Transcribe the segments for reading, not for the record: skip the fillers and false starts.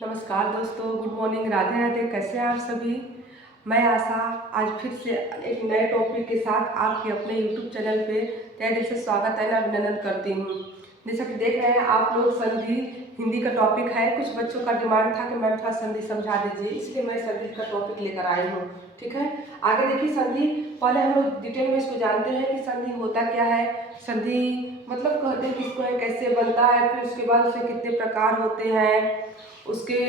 नमस्कार दोस्तों, good morning, Radhe Radhe. कैसे हैं आप सभी। मैं आशा आज फिर से एक नए टॉपिक के साथ आपके अपने यूट्यूब चैनल पे तहे दिल से स्वागत है, अभिनंदन करती हूँ। जैसा कि देख रहे हैं आप लोग, संधि हिंदी का टॉपिक है। कुछ बच्चों का डिमांड था कि मैम थोड़ा संधि समझा दीजिए, इसलिए मैं संधि का टॉपिक लेकर आई हूँ। ठीक है, आगे देखिए संधि। पहले हम लोग डिटेल में इसको जानते हैं कि संधि होता क्या है। संधि मतलब कहते हैं किसको है, कैसे बनता है, फिर उसके बाद उसके कितने प्रकार होते हैं, उसके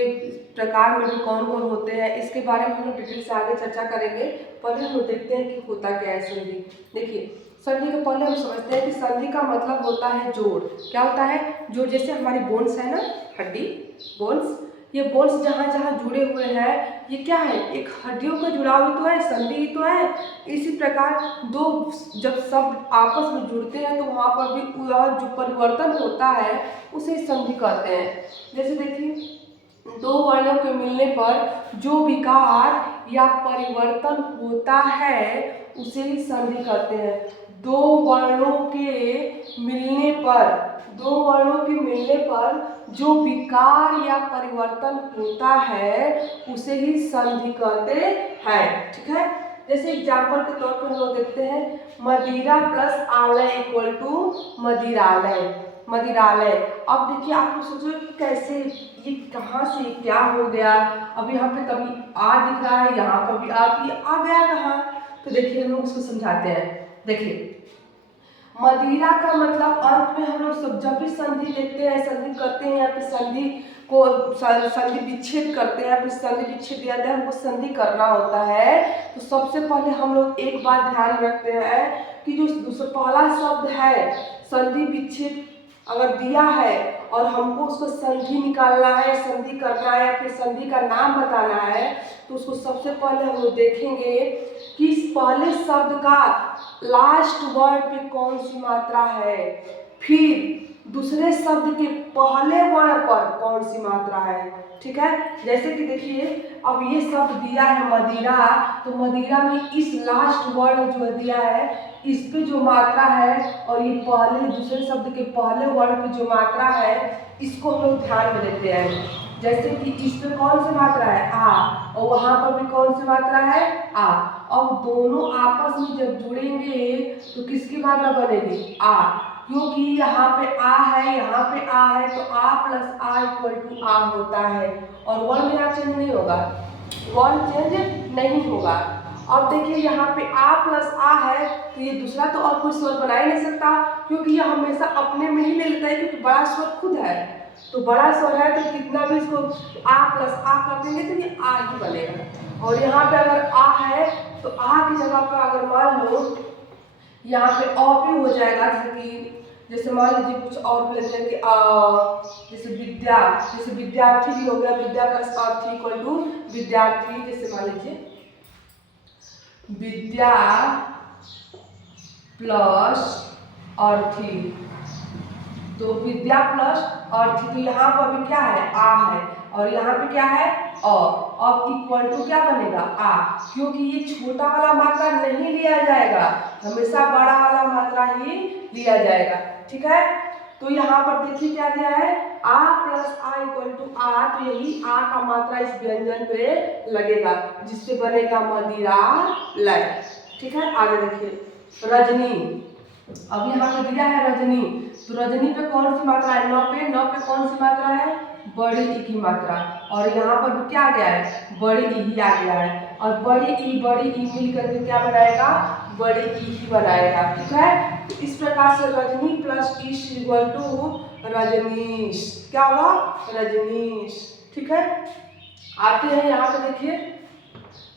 प्रकार में भी कौन कौन होते हैं, इसके बारे में हम लोग डिटेल से आगे चर्चा करेंगे। पहले हम लोग देखते हैं कि होता क्या है संधि। देखिए, संधि को पहले हम समझते हैं कि संधि का मतलब होता है जोड़। क्या होता है? जोड़। जैसे हमारी बोन्स है ना, हड्डी, बोन्स, ये बोन्स जहाँ जहाँ जुड़े हुए हैं, ये क्या है? एक हड्डियों का जुड़ाव ही तो है, संधि ही तो है। इसी प्रकार दो जब शब्द आपस में जुड़ते हैं तो वहाँ पर भी जो परिवर्तन होता है उसे संधि कहते हैं। जैसे देखिए, दो वर्णों के मिलने पर जो विकार या परिवर्तन होता है उसे ही संधि कहते हैं। दो वर्णों के मिलने पर, दो वर्णों के मिलने पर जो विकार या परिवर्तन होता है उसे ही संधि कहते हैं। ठीक है, जैसे एग्जाम्पल के तौर पर हम लोग देखते हैं, मदिरा प्लस आलय इक्वल टू मदिरालय। मदिरालय। अब देखिए, आप लोग सोचो कि कैसे, ये कहाँ से क्या हो गया। अब यहाँ पे कभी आ दिख रहा है, यहाँ पर भी आ, तो ये आ गया कहाँ? तो देखिए हम लोग उसको समझाते हैं। देखिए, मदिरा का मतलब अंत में हम लोग सब जब भी संधि लेते हैं, संधि करते हैं या फिर संधि को संधि विच्छेद करते हैं, फिर संधि विच्छेद दिया जाता है, हमको संधि करना होता है। तो सबसे पहले हम लोग एक बात ध्यान रखते हैं कि जो दूसरा पहला शब्द है, संधि विच्छेद अगर दिया है और हमको उसको संधि निकालना है, संधि करना है या फिर संधि का नाम बताना है, तो उसको सबसे पहले हम लोग देखेंगे कि इस पहले शब्द का लास्ट वर्ड पे कौन सी मात्रा है, फिर दूसरे शब्द के पहले वर्ण पर कौन सी मात्रा है। ठीक है, जैसे कि देखिए, अब ये शब्द दिया है मदिरा, तो मदिरा में इस लास्ट वर्ड जो दिया है इस पे जो मात्रा है और ये पहले दूसरे शब्द के पहले वर्ड पे जो मात्रा है, इसको हम लोग ध्यान में देते हैं। जैसे कि इस पे कौन सी मात्रा है? आ, और वहां पर भी कौन सी मात्रा है? आ। अब दोनों आपस में जब जुड़ेंगे तो किसकी मात्रा बनेगी? आ, क्योंकि यहाँ पे आ है, यहाँ पे आ है, तो आ प्लस आ इक्वल टू आ होता है। और वर्ण यहाँ चेंज नहीं होगा, वर्ण चेंज नहीं होगा। अब देखिए, यहाँ पे आ प्लस आ है, तो ये दूसरा तो और कोई स्वर बना ही नहीं सकता, क्योंकि ये हमेशा अपने में ही ले लेता है, क्योंकि बड़ा स्वर खुद है। तो बड़ा स्वर है तो कितना भी इसको आ प्लस आ कर देंगे तो ये आ ही बनेगा। और यहाँ पे अगर आ है तो आ की जगह पर अगर मान लो यहाँ पे अ भी हो जाएगा, जैसे मान लीजिए कुछ और भी लेते हैं कि जैसे विद्या, जैसे विद्यार्थी भी हो गया, विद्या प्लस अर्थी इक्वल टू विद्यार्थी। जैसे मान लीजिए विद्या प्लस अर्थी, तो विद्या प्लस अर्थी, तो यहाँ पर भी क्या है? आ है, और यहाँ पे क्या है? अ। अब इक्वल टू क्या बनेगा? आ, क्योंकि ये छोटा वाला मात्रा नहीं लिया जाएगा, हमेशा बड़ा वाला मात्रा ही लिया जाएगा। ठीक है, तो यहाँ पर देखिए क्या दिया है? आ प्लस आ इक्वल टू आ, तो यही आ का मात्रा इस व्यंजन पे लगेगा, जिससे बनेगा मदिरालय। ठीक है, आगे देखिए, रजनी। अब यहाँ पे दिया है रजनी, तो रजनी पे कौन सी मात्रा है? न पे, न पे कौन सी मात्रा है? बड़ी ई की मात्रा। और यहाँ पर भी क्या आ गया है? बड़ी ई ही आ गया है। और बड़ी ई मिल करके क्या बनाएगा? बड़ी ई ही बनाएगा। ठीक है, तो इस प्रकार से रजनी प्लस ईश इक्वल टू रजनीश। क्या होगा? रजनीश। ठीक है, आते हैं यहाँ पे देखिए,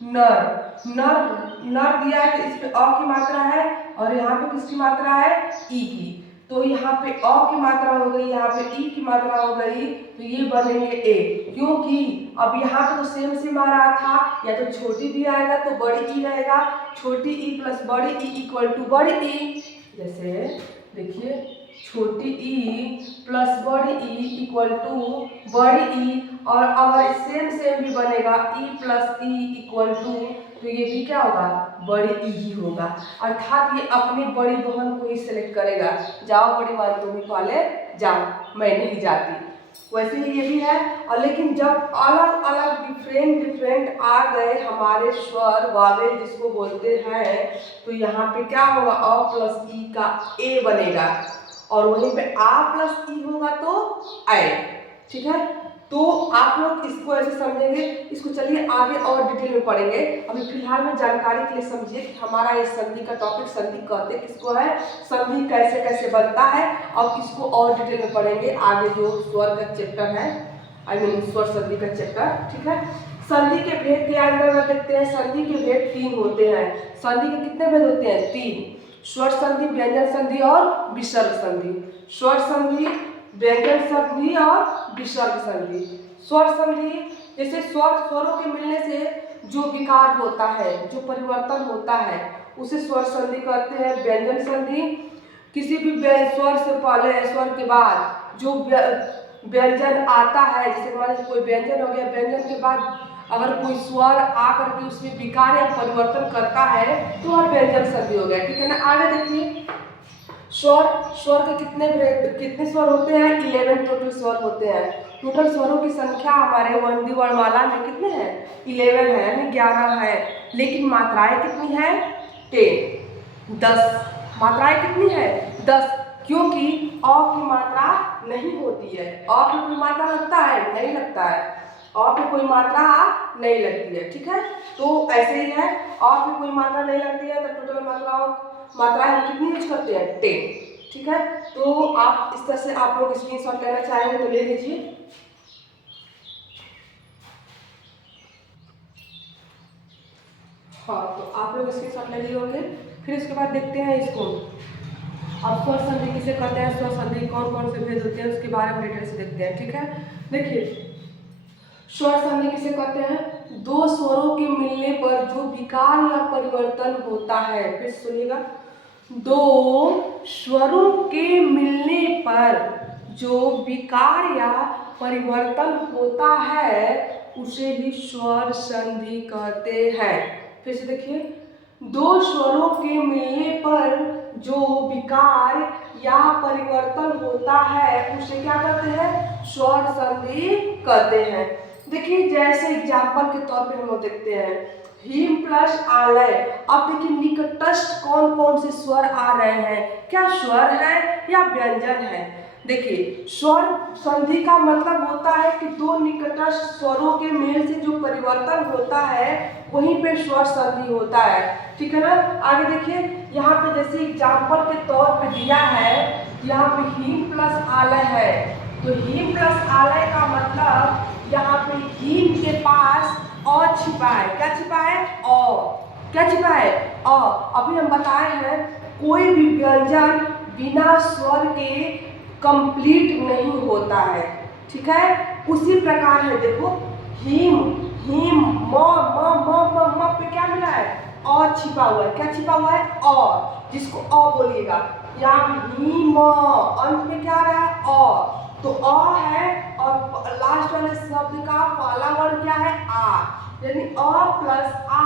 नर। नर, नर दिया है तो इस पे अ की मात्रा है और यहाँ पे किसकी मात्रा है? ई की। तो यहाँ पे अ की मात्रा हो गई, यहाँ पे ई की मात्रा हो गई, तो ये बनेंगे ए। क्योंकि अब यहाँ पे तो सेम सेम आ रहा था, या तो छोटी भी आएगा तो बड़ी ई रहेगा, छोटी ई प्लस बड़ी ई इक्वल टू बड़ी ई। जैसे देखिए, छोटी ई प्लस बड़ी ई इक्वल टू बड़ी ई, और अगर सेम सेम भी बनेगा ई प्लस ई इक्वल टू, तो ये भी क्या होगा? बड़ी ई ही होगा। अर्थात ये अपनी बड़ी बहन को ही सिलेक्ट करेगा, जाओ बड़ी बहन तुम ही कॉलेज जाओ, मैं नहीं जाती। वैसे ही ये भी है। और लेकिन जब अलग अलग डिफरेंट आ गए हमारे स्वर वावेल जिसको बोलते हैं, तो यहाँ पे क्या होगा, अ प्लस ई का ए बनेगा, और वहीं पे आ प्लस ई होगा तो ऐ। ठीक है, तो आप लोग इसको ऐसे समझेंगे। इसको चलिए आगे और डिटेल में पढ़ेंगे। अभी फिलहाल में जानकारी के लिए समझिए कि हमारा ये संधि का टॉपिक, संधि कहते किसको है, संधि कैसे कैसे बनता है, और किसको और डिटेल में पढ़ेंगे आगे जो स्वर का चैप्टर है, आई मीन स्वर संधि का चैप्टर। ठीक है, संधि के भेद के अंदर में देखते हैं, संधि के भेद 3 होते हैं। संधि के कितने भेद होते हैं, 3। स्वर संधि, व्यंजन संधि और विसर्ग संधि। स्वर संधि, व्यंजन संधि और विसर्ग संधि। स्वर संधि जैसे स्वरों के मिलने से जो विकार होता है, जो परिवर्तन होता है, उसे स्वर संधि कहते हैं। व्यंजन संधि किसी भी स्वर से पहले, स्वर के बाद जो व्यंजन आता है, जैसे हमारे कोई व्यंजन हो गया, व्यंजन के बाद अगर कोई स्वर आकर के उसमें विकार या परिवर्तन करता है तो वह व्यंजन संधि हो गया। ठीक है ना, आगे देखिए स्वर के कितने स्वर होते हैं, 11 टोटल स्वर होते हैं। टोटल स्वरों की संख्या हमारे वंदी वर्णमाला में कितने हैं, 11 है, यानी 11 है। लेकिन मात्राएं कितनी है, 10। मात्राएं कितनी है, 10, क्योंकि अ की मात्रा नहीं होती है। अ पे कोई मात्रा लगता है, नहीं लगता है। अ पे कोई मात्रा नहीं लगती है। ठीक है, तो ऐसे ही है, अ पे कोई मात्रा नहीं लगती है, तो टोटल मात्राएं हम कितनी यूज करते हैं, 10। ठीक है, तो आप इस तरह से आप लोग स्क्रीनशॉट लेना चाहेंगे तो ले लीजिए। हाँ, तो आप लोग स्क्रीनशॉट ले लिए होंगे। फिर इसके बाद देखते हैं इसको, अब स्वर संधि किसे कहते हैं, स्वर संधि कौन कौन से भेद होते हैं, उसके बारे में डिटेल से देखते हैं। ठीक है, देखिए स्वर संधि किसे कहते हैं, दो स्वरों के मिलने पर जो विकार या परिवर्तन होता है। फिर सुनिएगा, दो स्वरों के मिलने पर जो विकार या परिवर्तन होता है उसे ही स्वर संधि कहते हैं। फिर से देखिए, दो स्वरों के मिलने पर जो विकार या परिवर्तन होता है उसे क्या कहते हैं, स्वर संधि कहते हैं। देखिए जैसे एग्जाम्पल के तौर पे हम लोग देखते हैं, हिम प्लस आलय। अब देखिए निकटस्थ कौन कौन से स्वर आ रहे हैं, क्या स्वर है या व्यंजन है। देखिए स्वर संधि का मतलब होता है कि दो निकटस्थ स्वरों के मेल से जो परिवर्तन होता है वहीं पे स्वर संधि होता है। ठीक है ना, आगे देखिए यहाँ पे जैसे एग्जाम्पल के तौर पे दिया है, यहाँ पे हिम प्लस आलय है, तो हिम प्लस आलय का मतलब यहाँ पे हिम के पास अ छिपा है। क्या छिपा है, अ। क्या छिपा है, अ। अभी हम बताए हैं कोई भी व्यंजन बिना स्वर के कंप्लीट नहीं होता है। ठीक है, उसी प्रकार है, देखो हिम, हिम, म पे क्या मिला है, अ छिपा हुआ है। क्या छिपा हुआ है, अ, जिसको अ बोलिएगा। यहाँ हिम, अंत में क्या आ रहा है, अ, तो अ है, और लास्ट वाले शब्द का पहला वर्ण क्या है, आ, यानी अ प्लस आ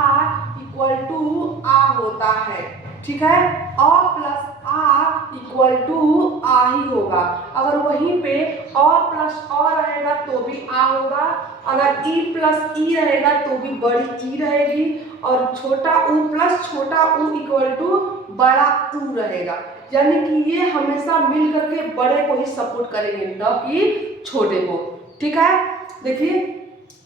इक्वल टू आ होता है। ठीक है, अ प्लस आ इक्वल टू आ ही होगा। अगर वहीं पे अ प्लस अ रहेगा तो भी आ होगा, अगर ई प्लस ई रहेगा तो भी बड़ी ई रहेगी, और छोटा ऊ प्लस छोटा ऊ इक्वल टू बड़ा ऊ रहेगा। यानी कि ये हमेशा मिल करके बड़े को ही सपोर्ट करेंगे, न कि छोटे को। ठीक है, देखिए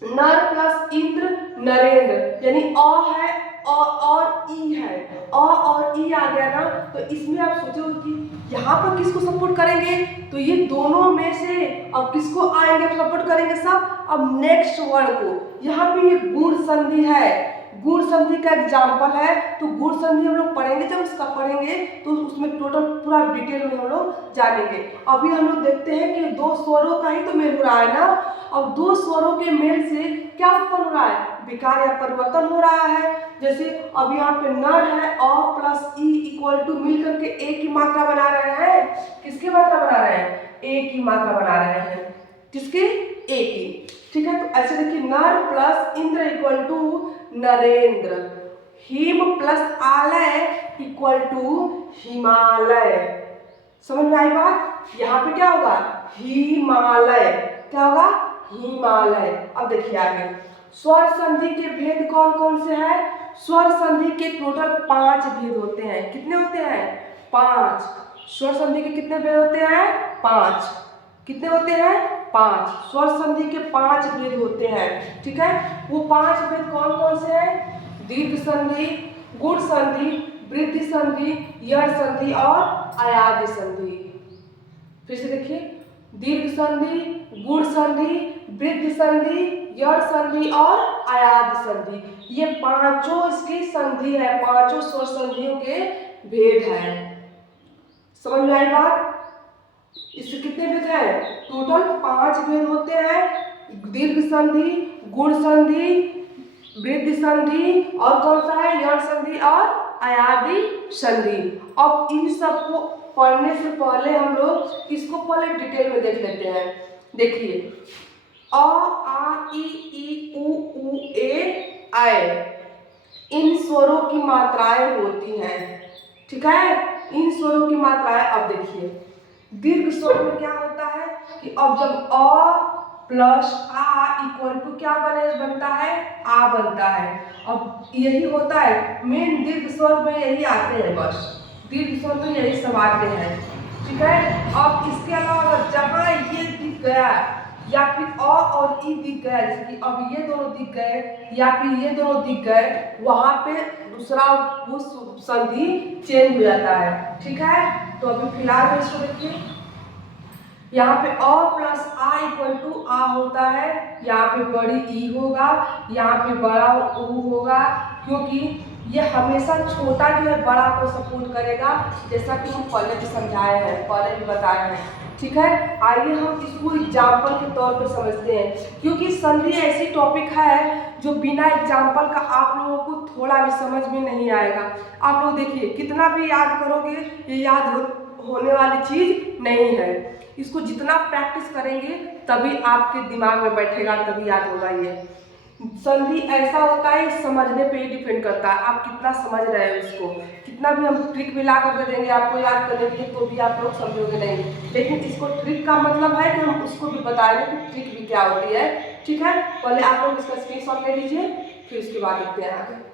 नर प्लस इंद्र नरेंद्र, यानी अ है और ई है, अ और ई आ गया ना, तो इसमें आप सोचो कि यहाँ पर किसको सपोर्ट करेंगे, तो ये दोनों में से अब किसको आएंगे सपोर्ट करेंगे सब, अब नेक्स्ट वर्ड को। यहाँ पे ये गुण संधि है, गुण संधि का एग्जाम्पल है, तो गुण संधि हम लोग पढ़ेंगे, जब उसका पढ़ेंगे तो उसमें टोटल पूरा डिटेल में हम लोग जानेंगे। अभी हम लोग देखते हैं कि दो स्वरों का ही तो मेल हो रहा है ना, अब दो स्वरों के मेल से क्या उत्पन्न हो रहा है, विकार या परिवर्तन हो रहा है। जैसे अब यहाँ पे नर है, अ प्लस ई इक्वल टू मिल करके ए की मात्रा बना रहे हैं। किसकी मात्रा बना रहे हैं, ए की मात्रा बना रहे हैं। किसकी, ए की। ठीक है, तो ऐसे देखिए नर plus Indra equal to Narendra, हिम प्लस आलय इक्वल टू हिमालय। समझ में आई बात। यहाँ पे क्या होगा, हिमालय, क्या होगा, हिमालय। अब देखिए आगे, स्वर संधि के भेद कौन कौन से हैं? स्वर संधि के टोटल 5 भेद होते हैं। कितने होते हैं? 5। स्वर संधि के कितने भेद होते हैं? 5। कितने होते हैं? 5। स्वर संधि के 5 भेद होते हैं, ठीक है। वो 5 भेद कौन कौन से हैं? दीर्घ संधि, गुण संधि, वृद्धि संधि, यड़ संधि और अयाद्य संधि। फिर से देखिए, दीर्घ संधि, गुण संधि, वृद्धि संधि, यड़ संधि और अयाद्य संधि। ये पांचों इसकी संधि है, पांचों स्वर संधियों के भेद हैं। समझ में आई बात? इसके कितने भेद हैं? टोटल 5 भेद होते हैं। दीर्घ संधि, गुण संधि, वृद्धि संधि और कौन सा है? यड़ संधि और अयादि संधि। अब इन सबको पढ़ने से पहले हम लोग इसको पहले डिटेल में देख लेते हैं। देखिए, अ, आ, ई, उ, ए, ऐ, इन स्वरों की मात्राएं होती हैं, ठीक है। इन स्वरों की मात्राएं, अब देखिए दीर्घ स्वर में क्या होता है कि अब जब अ प्लस आ इक्वल टू क्या बनता है? आ बनता है। अब यही होता है मेन, दीर्घ स्वर में यही आते हैं, बस दीर्घ स्वर में यही सब आते हैं, ठीक है। अब इसके अलावा जहां ये दिख गया या फिर अ और ई दिख गया, जैसे कि अब ये दोनों दिख गए या फिर ये दोनों दिख गए, वहां पे दूसरा वो संधि चेंज हो जाता है, ठीक है। तो अभी फिलहाल में इसको देखिए, यहाँ पे अ प्लस आ इक्वल टू आ होता है, यहाँ पे बड़ी ई होगा, यहाँ पे बड़ा ऊ होगा, क्योंकि ये हमेशा छोटा जो है बड़ा को सपोर्ट करेगा, जैसा कि हम पहले भी समझाए हैं, पहले भी बताए हैं, ठीक है। आइए हम इसको एग्जाम्पल के तौर पर समझते हैं, क्योंकि संधि ऐसी टॉपिक है जो बिना एग्जाम्पल का आप लोगों को थोड़ा भी समझ में नहीं आएगा। आप लोग देखिए, कितना भी याद करोगे ये होने वाली चीज नहीं है। इसको जितना प्रैक्टिस करेंगे तभी आपके दिमाग में बैठेगा, तभी याद होगा। ये संधि ऐसा होता है, समझने पे ही डिपेंड करता है आप कितना समझ रहे हैं इसको। कितना भी हम ट्रिक भी ला कर दे देंगे आपको याद करने के लिए, तो भी आप लोग समझोगे नहीं। लेकिन इसको ट्रिक का मतलब है कि हम उसको भी बताएंगे कि ट्रिक भी क्या होती है, ठीक है। पहले आप लोग इसका स्क्रीनशॉट ले लीजिए, फिर उसके बाद देखते हैं आगे।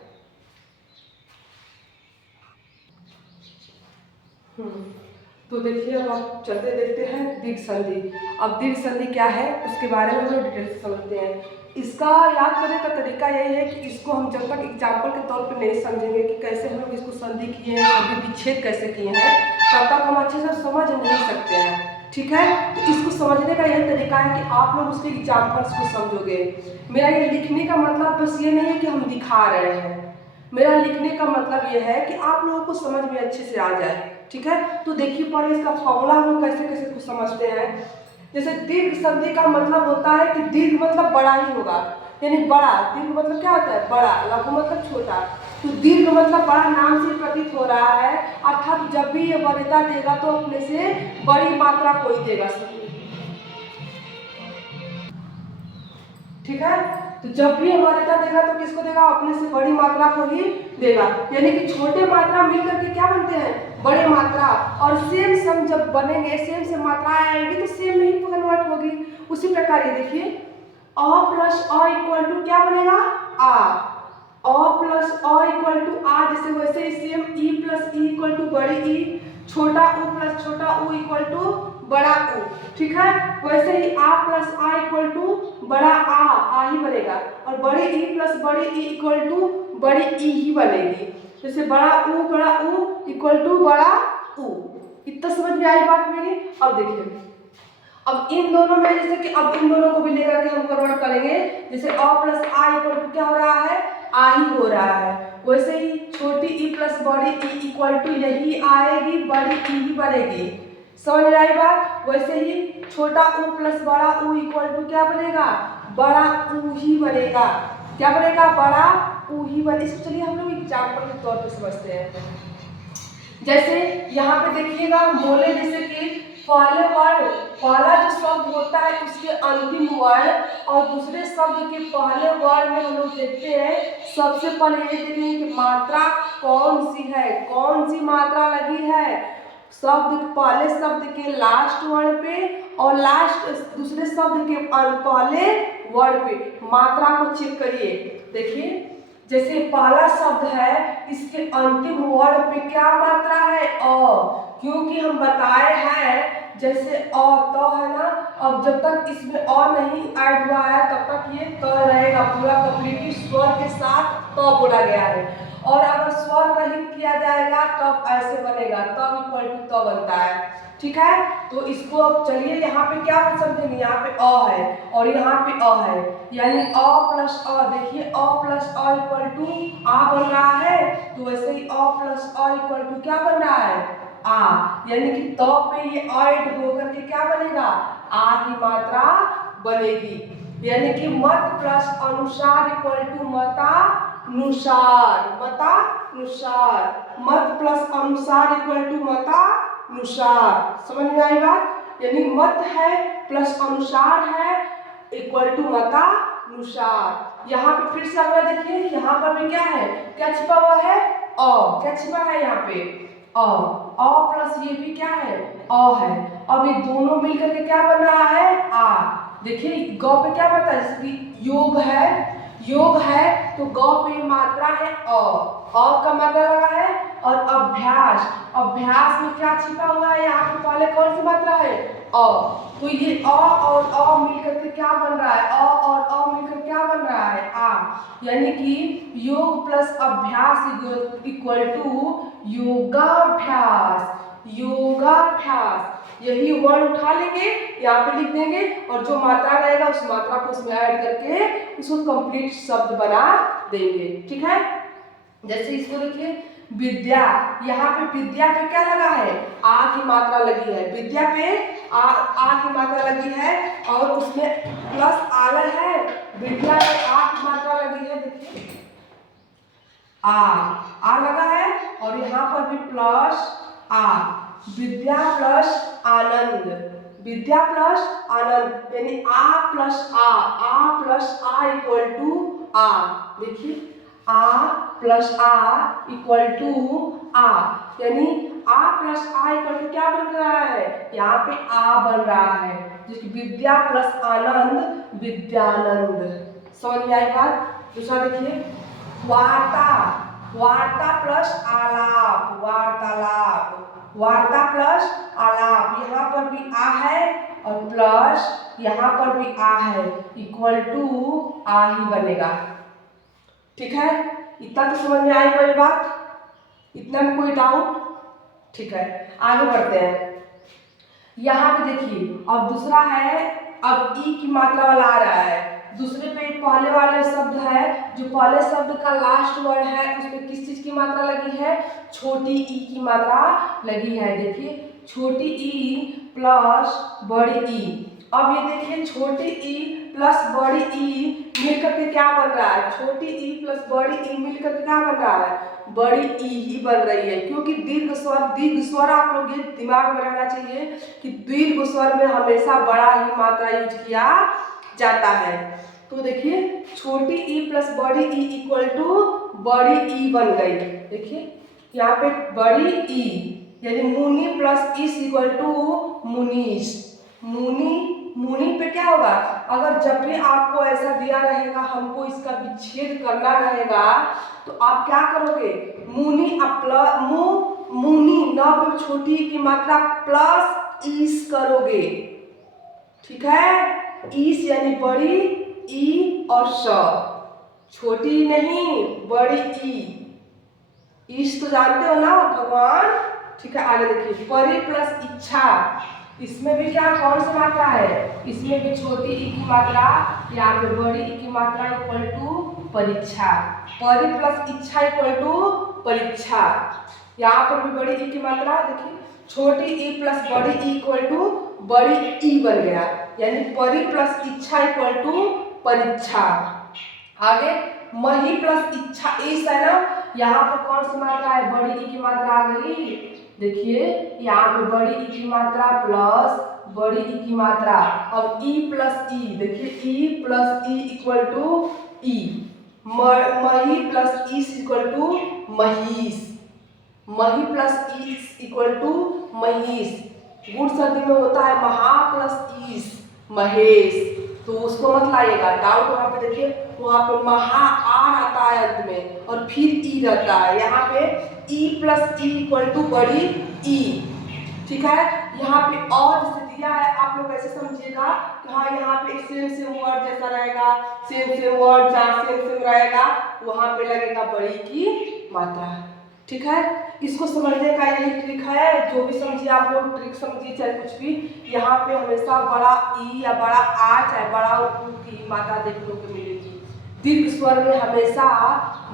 तो देखिए, अब आप चलते देखते हैं दीर्घ संधि। अब दीर्घ संधि क्या है उसके बारे में हम लोग डिटेल से समझते हैं। इसका याद करने का तरीका यही है कि इसको हम जब तक एग्जाम्पल के तौर पे नहीं समझेंगे कि कैसे हम लोग इसको संधि किए हैं, संधि विच्छेद कैसे किए हैं, तब तक हम अच्छे से समझ नहीं सकते हैं, ठीक है। तो इसको समझने का यही तरीका है कि आप लोग उसके एग्जाम्पल्स को समझोगे। मेरा ये लिखने का मतलब बस ये नहीं है कि हम दिखा रहे हैं, मेरा लिखने का मतलब ये है कि आप लोगों को समझ में अच्छे से आ जाए, ठीक है। तो देखिए पहले इसका फॉर्मूला हम लोग कैसे कैसे को समझते हैं। जैसे दीर्घ संधि का मतलब होता है कि दीर्घ मतलब बड़ा ही होगा, यानी बड़ा। दीर्घ मतलब क्या होता है? बड़ा। लघु मतलब छोटा। तो दीर्घ मतलब बड़ा नाम से प्रतीत हो रहा है, अर्थात जब भी ये वरीयता देगा तो अपने से बड़ी मात्रा को ही देगा, ठीक है। तो जब भी ये वरीयता देगा तो किसको देगा? अपने से बड़ी मात्रा को ही देगा, यानी कि छोटे मात्रा मिलकर के क्या बनते हैं? बड़े मात्रा। और सेम सम जब बनेंगे, सेम से मात्रा आएगी तो सेम में ही कन्वर्ट होगी। उसी प्रकार ये देखिए, अ प्लस अ इक्वल टू क्या बनेगा? आ। अ प्लस अ इक्वल टू आ, जैसे वैसे ही सेम ई प्लस ई इक्वल टू बड़ी ई, छोटा उ प्लस छोटा उ इक्वल टू बड़ा उ, ठीक है। वैसे ही आ प्लस आ इक्वल टू बड़ा आ ही बनेगा, और बड़ी ई प्लस बड़ी ई इक्वल टू बड़ी ई ही बनेगी। जैसे बड़ा उ इक्वल टू बड़ा उ। इतना समझ में आई बात मेरी? अब देखिए, अब इन दोनों में जैसे कि अब इन दोनों को भी लेकर के हम कन्वर्ट करेंगे। जैसे अ प्लस आ इक्वल टू क्या हो रहा है? आ ही हो रहा है। वैसे ही छोटी ई प्लस बड़ी ई इक्वल टू यही आएगी, बड़ी ई ही बनेगी। समझ में आई बात? वैसे ही छोटा उ प्लस बड़ा उ इक्वल टू क्या बनेगा? बड़ा उ ही बनेगा। क्या बनेगा? बड़ा उ ही बने। इसको चलिए हम लोग एग्जाम्पल के तौर पर समझते हैं। जैसे यहाँ पे देखिएगा, मोले जैसे कि पहले वर्ड, पहला जो शब्द होता है उसके अंतिम वर्ड और दूसरे शब्द के पहले वर्ड में हम लोग देखते हैं। सबसे पहले ये देखेंगे कि मात्रा कौन सी है, कौन सी मात्रा लगी है। शब्द पहले शब्द के लास्ट वर्ड पे और लास्ट दूसरे शब्द के पहले वर्ड पे मात्रा को चेक करिए। देखिए जैसे पहला शब्द है, इसके अंतिम वर्ड पे क्या मात्रा है? अ, क्योंकि हम बताए हैं जैसे अ तो है ना, अब जब तक इसमें अ नहीं ऐड हुआ है तब तक ये त रहेगा, पूरा कंप्लीटली स्वर के साथ त बोला गया है। और अगर स्वर रहित किया जाएगा तब ऐसे बनेगा, तब इक्वल टू त बनता है। ठीक है, तो इसको अब चलिए यहाँ पे क्या समझेंगे, यहाँ पे अ है और यहाँ पे अ है, यानी अ प्लस अ। देखिए अ प्लस अ इक्वल टू आ बन रहा है, तो वैसे ही अ प्लस अ इक्वल टू क्या बन रहा है? आ, यानी कि त पे ये ऐड होकर के क्या बनेगा? आ की मात्रा बनेगी। यानी कि मत प्लस अनुसार इक्वल टू मतानुसार, मतानुसार, मत प्लस अनुसार इक्वल टू मतानुसार। समझ में आई बात? यानी मत है प्लस अनुसार है इक्वल टू मतानुसार। यहाँ पे फिर से अगला देखिए, यहाँ पर भी क्या है, क्या छिपा हुआ है? अ, क्या छिपा है यहाँ पे? अ प्लस ये भी क्या है? अ है। अब ये दोनों मिलकर के क्या बन रहा है? आ। देखिए ग पे क्या बता है, जैसे कि योग है, योग है तो ग पे मात्रा है अ का मात्रा लगा है। और अभ्यास, अभ्यास में क्या छिपा हुआ है? यहाँ पे पहले कौन सी मात्रा है? अ, तो ये अ और अ मिलकर के क्या बन रहा है? अ और अ मिलकर क्या बन रहा है? आ। यानी कि योग प्लस अभ्यास इक्वल टू योगाभ्यास, योगाभ्यास। यही वर्ड उठा लेंगे, यहाँ पे लिख देंगे और जो मात्रा रहेगा उस मात्रा को उसमें ऐड करके उसको कंप्लीट शब्द बना देंगे। ठीक है, जैसे इसको देखिए विद्या, यहाँ पे विद्या पे क्या लगा है? आ की मात्रा लगी है, विद्या पे आ की मात्रा लगी है और उसमें प्लस आलय है, विद्या पे आ की मात्रा लगी है। देखिए आ लगा है और यहाँ पर भी प्लस आ, विद्या प्लस आनंद, विद्या प्लस आनंद, यानी आ प्लस आ इक्वल टू आ। देखिए आ प्लस आ इक्वल टू आ, यानी आ प्लस आ इक्वल टू क्या बन रहा है? यहाँ पे आ बन रहा है, जिसकी विद्या प्लस आनंद विद्यानंद। समझ में आई बात? दूसरा देखिए वार्ता, वार्ता प्लस आलाप, वार्तालाप, वार्ता प्लस आलाप, यहाँ पर भी आ है और प्लस यहाँ पर भी आ है, इक्वल टू आ ही बनेगा। ठीक है, इतना तो समझ में आई कोई बात? इतना में कोई डाउट? ठीक है, आगे बढ़ते हैं। यहाँ पे देखिए अब दूसरा है, अब ई की मात्रा वाला आ रहा है। दूसरे पे पहले वाले शब्द है, जो पहले शब्द का लास्ट वर्ड है उसमें किस चीज की मात्रा लगी है? छोटी ई की मात्रा लगी है। देखिए छोटी ई प्लस बड़ी ई। अब ये देखिए छोटी ई प्लस बड़ी ई मिलकर के क्या बन रहा है? छोटी ई प्लस बड़ी ई मिलकर के क्या बन रहा है? बड़ी ई ही बन रही है, क्योंकि दीर्घ स्वर आप लोग ये दिमाग में रखना चाहिए कि दीर्घ स्वर में हमेशा बड़ा ही मात्रा यूज किया जाता है। तो देखिए छोटी ई प्लस बड़ी ई इक्वल टू बड़ी ई बन गई। देखिए यहाँ पे बड़ी ई यानी मुनि प्लस इस इक्वल टू मुनीश। मुनि, मुनि पे क्या होगा? अगर जब भी आपको ऐसा दिया रहेगा हमको इसका विच्छेद करना रहेगा तो आप क्या करोगे? मुनि मुनि न पे छोटी की मात्रा प्लस ईस करोगे। ठीक है, ईस यानी बड़ी ई और स, छोटी नहीं बड़ी ई। ईश तो जानते हो ना भगवान। ठीक है, आगे देखिए परि प्लस इच्छा, इसमें भी क्या कौन सी मात्रा है? इसमें भी छोटी ई की मात्रा, यहाँ पे बड़ी ई की मात्रा इक्वल टू परीक्षा। परि प्लस इच्छा इक्वल टू परीक्षा। यहाँ पर भी बड़ी ई की मात्रा, देखिए छोटी ई प्लस बड़ी ई इक्वल टू बड़ी ई बन गया, यानी परि प्लस इच्छा इक्वल टू परीक्षा। आगे मही प्लस इच्छा इस है ना, यहाँ पर कौन सी मात्रा है? बड़ी ई की मात्रा आ गई। देखिए यहाँ पे बड़ी ई की मात्रा प्लस बड़ी ई की मात्रा, अब ई प्लस ई, देखिए ई प्लस ई इक्वल टू ई, मही प्लस ईस इक्वल टू महीस, मही प्लस ईस इक्वल टू महीस। गुड़ सर्दी में होता है महा प्लस ईस, महेश, तो उसको मत लाइएगा। डाउट वहाँ पे देखिए, वहाँ पे महा आर आता है अंत में और फिर ई रहता है। यहाँ पे ई प्लस ई इक्वल टू बड़ी ई, ठीक है। यहाँ पे और जैसे दिया है, आप लोग ऐसे समझिएगा कि हाँ यहाँ पे सेम सेम वर्ड जैसा रहेगा, सेम सेम वर्ड जहाँ सेम सेम रहेगा वहाँ पे लगेगा बड़ी की मात्रा, ठीक है। इसको समझने का यही ट्रिक है, जो भी समझिए आप लोग ट्रिक समझिए चाहे कुछ भी। यहाँ पे हमेशा बड़ा ई या बड़ा आ चाहे बड़ा ऊ की मात्रा देखने को मिलेगी। दीर्घ स्वर में हमेशा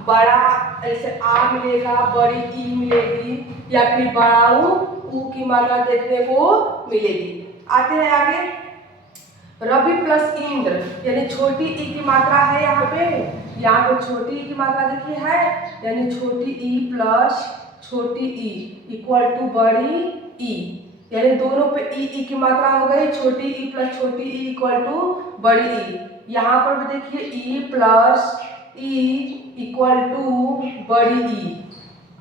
बड़ा ऐसे आ मिलेगा, बड़ी ई मिलेगी या फिर बड़ा ऊ की मात्रा देखने को मिलेगी। आते हैं आगे, रवि प्लस इंद्र यानी छोटी ई की मात्रा है यहाँ पे छोटी ई की मात्रा देखिए है, यानी छोटी ई प्लस छोटी ई इक्वल टू बड़ी ई, यानी दोनों पे ई की मात्रा हो गई, छोटी ई प्लस छोटी ई इक्वल टू बड़ी ई। यहाँ पर भी देखिए ई प्लस ई इक्वल टू बड़ी ई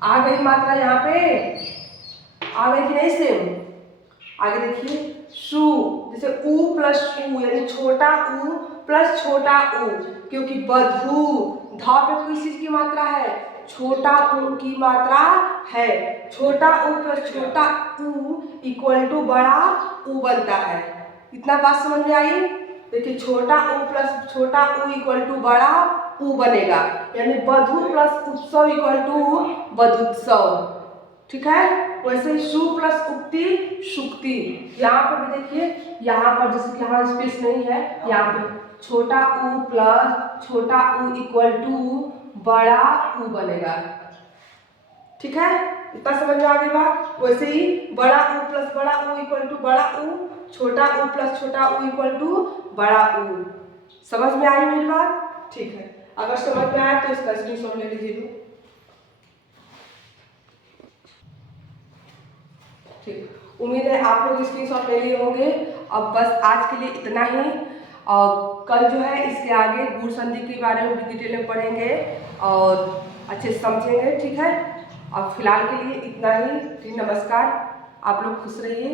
आ गई मात्रा, यहाँ पे आ गई कि नहीं सेम। आगे देखिए सु, जैसे ऊ प्लस ऊ यानी छोटा ऊ प्लस छोटा ऊ, क्योंकि बधू धा पे किस चीज की मात्रा है, छोटा ऊ की मात्रा है। छोटा ऊ प्लस छोटा ऊ इक्वल टू बड़ा ऊ बनता है। इतना बात समझ में आई। देखिए छोटा ऊ प्लस छोटा ऊ इक्वल टू बड़ा ऊ बनेगा, यानी बधू प्लस उत्सव इक्वल टू बधुत्सव, ठीक है। वैसे ही सु प्लस उक्ति सुक्ति। यहाँ पर भी देखिए, यहाँ पर जैसे कि यहाँ स्पेस नहीं है, यहाँ पे छोटा ऊ प्लस छोटा ऊ इक्वल टू बड़ा ऊ बनेगा, ठीक है। इतना समझ में आ गई बात। वैसे ही बड़ा ऊ प्लस बड़ा ऊ इक्वल टू बड़ा ऊ, छोटा ऊ प्लस छोटा ऊ इक्वल टू बड़ा ऊ। समझ में आई मेरी बात, ठीक है। अगर समझ में आया तो इसका स्क्रीनशॉट ले लीजिए। ठीक, उम्मीद है आप लोग स्क्रीनशॉट ले लिए होंगे। अब बस आज के लिए इतना ही। कल जो है इसके आगे गुण संधि के बारे में भी डिटेल में पढ़ेंगे और अच्छे से समझेंगे, ठीक है। अब फिलहाल के लिए इतना ही। नमस्कार, आप लोग खुश रहिए।